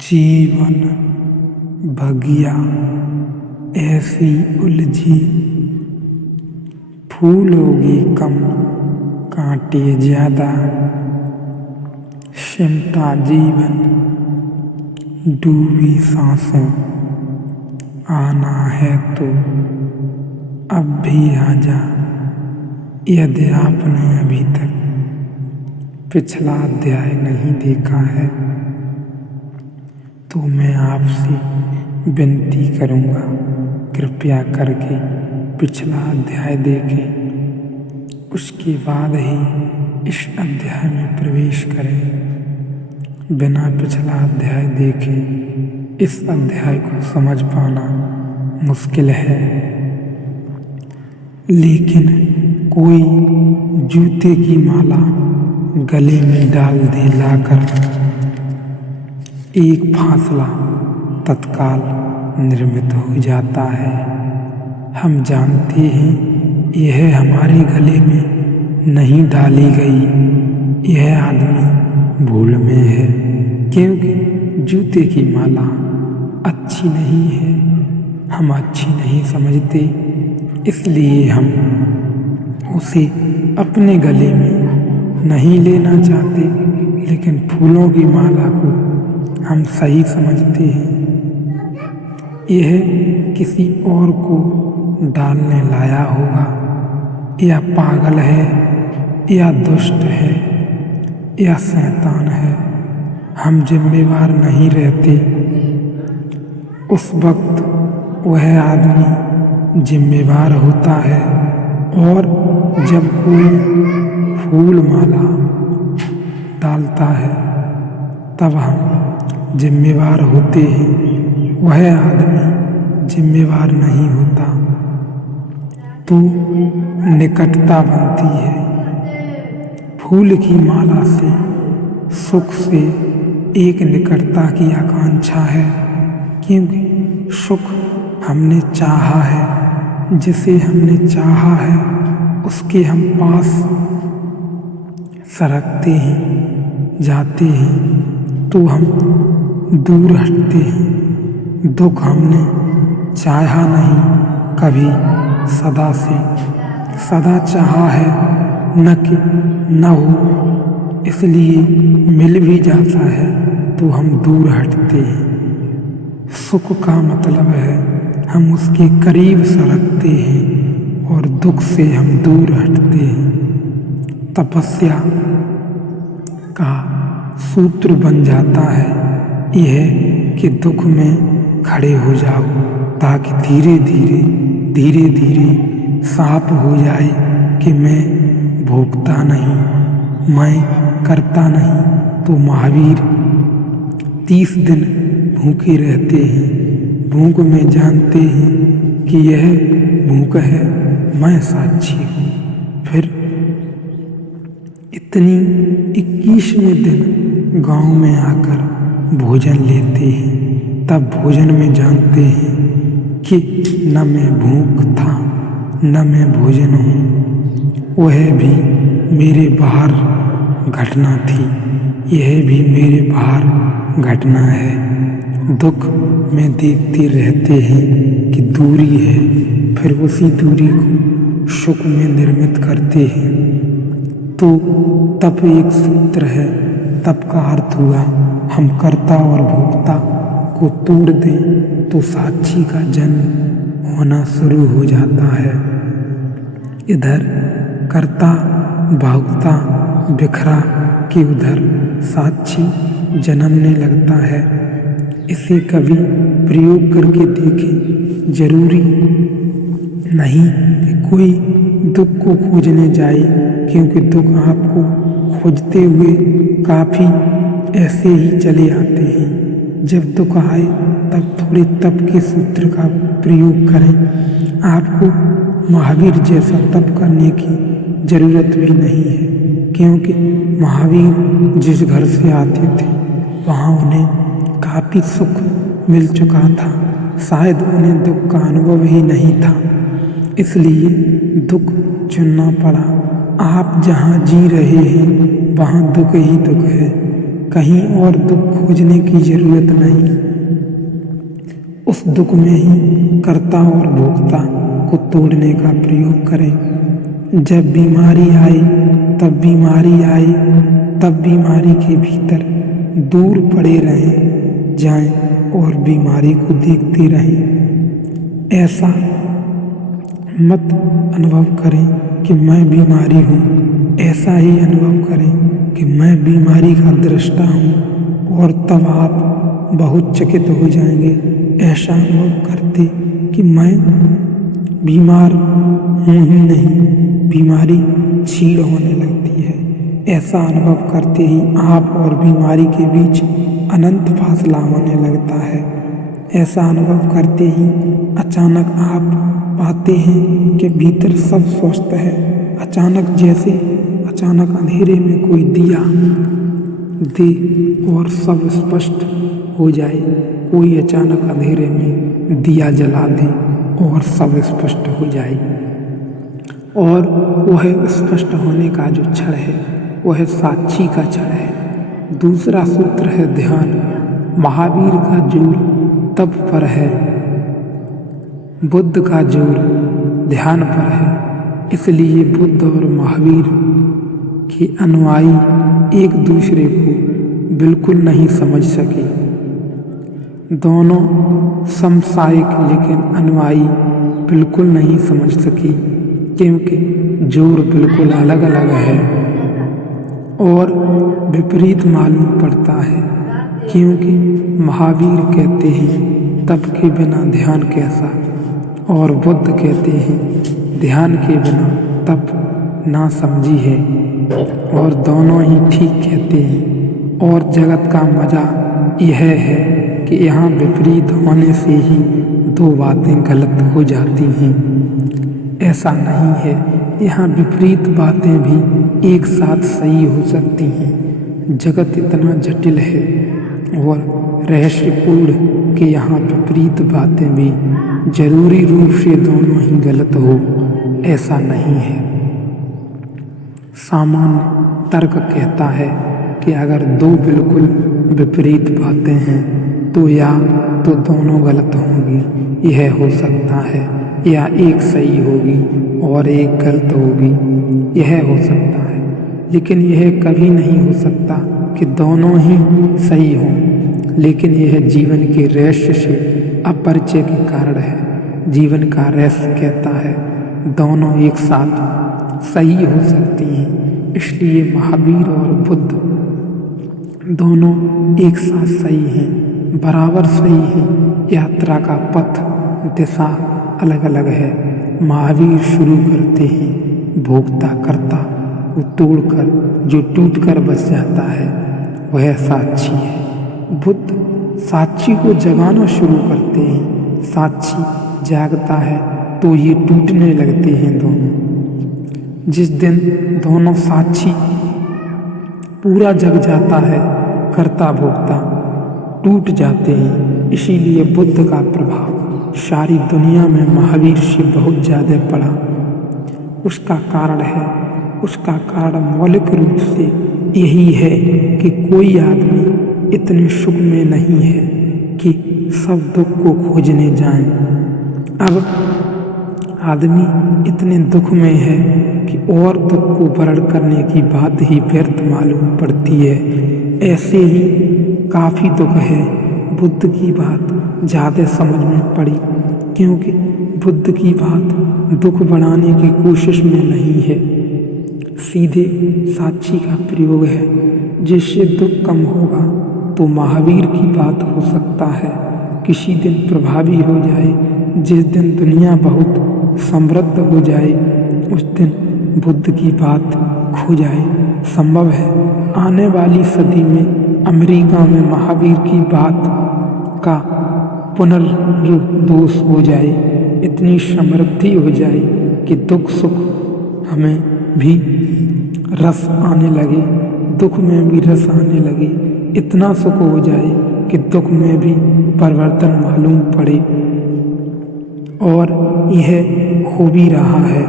जीवन भगिया ऐसी उलझी, फूलोगी कम कांटे ज्यादा। सिमटा जीवन डूबी सांसों, आना है तो अब भी आजा। यदि आपने अभी तक पिछला अध्याय नहीं देखा है तो मैं आपसे विनती करूँगा, कृपया करके पिछला अध्याय देखें, उसके बाद ही इस अध्याय में प्रवेश करें। बिना पिछला अध्याय देखे इस अध्याय को समझ पाना मुश्किल है। लेकिन कोई जूते की माला गले में डाल दे लाकर, एक फासला तत्काल निर्मित हो जाता है। हम जानते हैं यह हमारे गले में नहीं डाली गई, यह आदमी भूल में है, क्योंकि जूते की माला अच्छी नहीं है, हम अच्छी नहीं समझते, इसलिए हम उसे अपने गले में नहीं लेना चाहते। लेकिन फूलों की माला को हम सही समझते हैं, यह किसी और को डालने लाया होगा, या पागल है, या दुष्ट है, या शैतान है। हम जिम्मेवार नहीं रहते। उस वक्त वह आदमी जिम्मेवार होता है, और जब कोई फूल माला डालता है तब हम जिम्मेवार होते हैं, वह आदमी जिम्मेवार नहीं होता। तो निकटता बनती है। फूल की माला से सुख से एक निकटता की आकांक्षा है, क्योंकि सुख हमने चाहा है, जिसे हमने चाहा है उसके हम पास सरकते हैं, जाते हैं, तो हम दूर हटते हैं। दुख हमने चाहा नहीं, कभी सदा से सदा चाहा है, न कि न हो, इसलिए मिल भी जाता है तो हम दूर हटते हैं। सुख का मतलब है हम उसके करीब सरकते हैं, और दुख से हम दूर हटते हैं। तपस्या का सूत्र बन जाता है यह कि दुख में खड़े हो जाओ, ताकि धीरे धीरे साफ हो जाए कि मैं भोगता नहीं, मैं करता नहीं। तो महावीर 30 दिन भूखे रहते हैं। भूख में जानते हैं कि यह भूख है, मैं साक्षी हूँ। फिर इतनी 21वें दिन गांव में आकर भोजन लेते हैं। तब भोजन में जानते हैं कि न मैं भूख था, न मैं भोजन हूँ। वह भी मेरे बाहर घटना थी, यह भी मेरे बाहर घटना है। दुख में देखते रहते हैं कि दूरी है, फिर उसी दूरी को सुख में निर्मित करते हैं। तो तप एक सूत्र है। तप का अर्थ हुआ हम कर्ता और भोक्ता को तोड़ दें तो साक्षी का जन्म होना शुरू हो जाता है। इधर कर्ता भोक्ता बिखरा कि उधर साक्षी जन्मने लगता है। इसे कभी प्रयोग करके देखें। जरूरी नहीं कि कोई दुख को खोजने जाए, क्योंकि दुख आपको खोजते हुए काफ़ी ऐसे ही चले आते हैं। जब दुख आए तब थोड़े तप के सूत्र का प्रयोग करें। आपको महावीर जैसा तप करने की ज़रूरत भी नहीं है, क्योंकि महावीर जिस घर से आते थे वहाँ उन्हें काफ़ी सुख मिल चुका था। शायद उन्हें दुख का अनुभव ही नहीं था, इसलिए दुख चुनना पड़ा। आप जहाँ जी रहे हैं वहाँ दुख ही दुख है। कहीं और दुख खोजने की जरूरत नहीं। उस दुख में ही कर्ता और भोक्ता को तोड़ने का प्रयोग करें। जब बीमारी आए तब बीमारी के भीतर दूर पड़े रहें जाएं और बीमारी को देखते रहें। ऐसा मत अनुभव करें कि मैं बीमारी हूँ, ऐसा ही अनुभव करें कि मैं बीमारी का दृष्टा हूँ और तब आप बहुत चकित हो जाएंगे। ऐसा अनुभव करते कि मैं बीमार हूँ ही नहीं, बीमारी छीड़ होने लगती है। ऐसा अनुभव करते ही आप और बीमारी के बीच अनंत फासला होने लगता है। ऐसा अनुभव करते ही अचानक आप पाते हैं कि भीतर सब स्वस्थ है। अचानक अंधेरे में कोई दिया दे और सब स्पष्ट हो जाए। कोई अचानक अंधेरे में दिया जला दे और सब स्पष्ट हो जाए। और वह स्पष्ट होने का जो क्षण है वह साक्षी का क्षण है। दूसरा सूत्र है ध्यान। महावीर का जोर तप पर है, बुद्ध का जोर ध्यान पर है। इसलिए बुद्ध और महावीर के अनुयायी एक दूसरे को बिल्कुल नहीं समझ सके। दोनों समसामयिक लेकिन अनुयायी बिल्कुल नहीं समझ सके, क्योंकि जोर बिल्कुल अलग अलग है और विपरीत मालूम पड़ता है। क्योंकि महावीर कहते हैं तप के बिना ध्यान कैसा, और बुद्ध कहते हैं ध्यान के बिना तप ना समझी है। और दोनों ही ठीक कहते हैं। और जगत का मजा यह है कि यहाँ विपरीत होने से ही दो बातें गलत हो जाती हैं। ऐसा नहीं है, यहाँ विपरीत बातें भी एक साथ सही हो सकती हैं। जगत इतना जटिल है और रहस्यपूर्ण कि यहाँ विपरीत बातें भी जरूरी रूप से दोनों ही गलत हो, ऐसा नहीं है। सामान्य तर्क कहता है कि अगर दो बिल्कुल विपरीत बातें हैं तो या तो दोनों गलत होंगी, यह हो सकता है, या एक सही होगी और एक गलत होगी, यह हो सकता है। लेकिन यह कभी नहीं हो सकता कि दोनों ही सही हों। लेकिन यह जीवन के रहस्य से अपरिचय के कारण है। जीवन का रहस्य कहता है दोनों एक साथ सही हो सकती हैं। इसलिए महावीर और बुद्ध दोनों एक साथ सही हैं, बराबर सही हैं। यात्रा का पथ दिशा अलग अलग है। महावीर शुरू करते हैं भोक्ता कर्ता को तोड़कर, जो टूटकर बच जाता है वह साक्षी है। बुद्ध साक्षी को जगाना शुरू करते हैं। साक्षी जागता है तो ये टूटने लगते हैं दोनों। जिस दिन दोनों साक्षी पूरा जग जाता है, कर्ता भोक्ता टूट जाते हैं। इसीलिए बुद्ध का प्रभाव सारी दुनिया में महावीर से बहुत ज़्यादा पड़ा। उसका कारण मौलिक रूप से यही है कि कोई आदमी इतने सुख में नहीं है कि सब दुख को खोजने जाए। अब आदमी इतने दुख में है कि और दुख को वर्ण करने की बात ही व्यर्थ मालूम पड़ती है। ऐसे ही काफ़ी दुख है। बुद्ध की बात ज़्यादा समझ में पड़ी, क्योंकि बुद्ध की बात दुख बढ़ाने की कोशिश में नहीं है, सीधे साक्षी का प्रयोग है। जिससे दुख कम होगा तो महावीर की बात हो सकता है किसी दिन प्रभावी हो जाए। जिस दिन दुनिया बहुत समृद्ध हो जाए उस दिन बुद्ध की बात खो जाए। संभव है आने वाली सदी में अमेरिका में महावीर की बात का पुनर्दोष हो जाए। इतनी समृद्धि हो जाए कि दुख सुख हमें भी रस आने लगे, दुख में भी रस आने लगे। इतना सुख हो जाए कि दुख में भी परिवर्तन मालूम पड़े। और यह हो भी रहा है।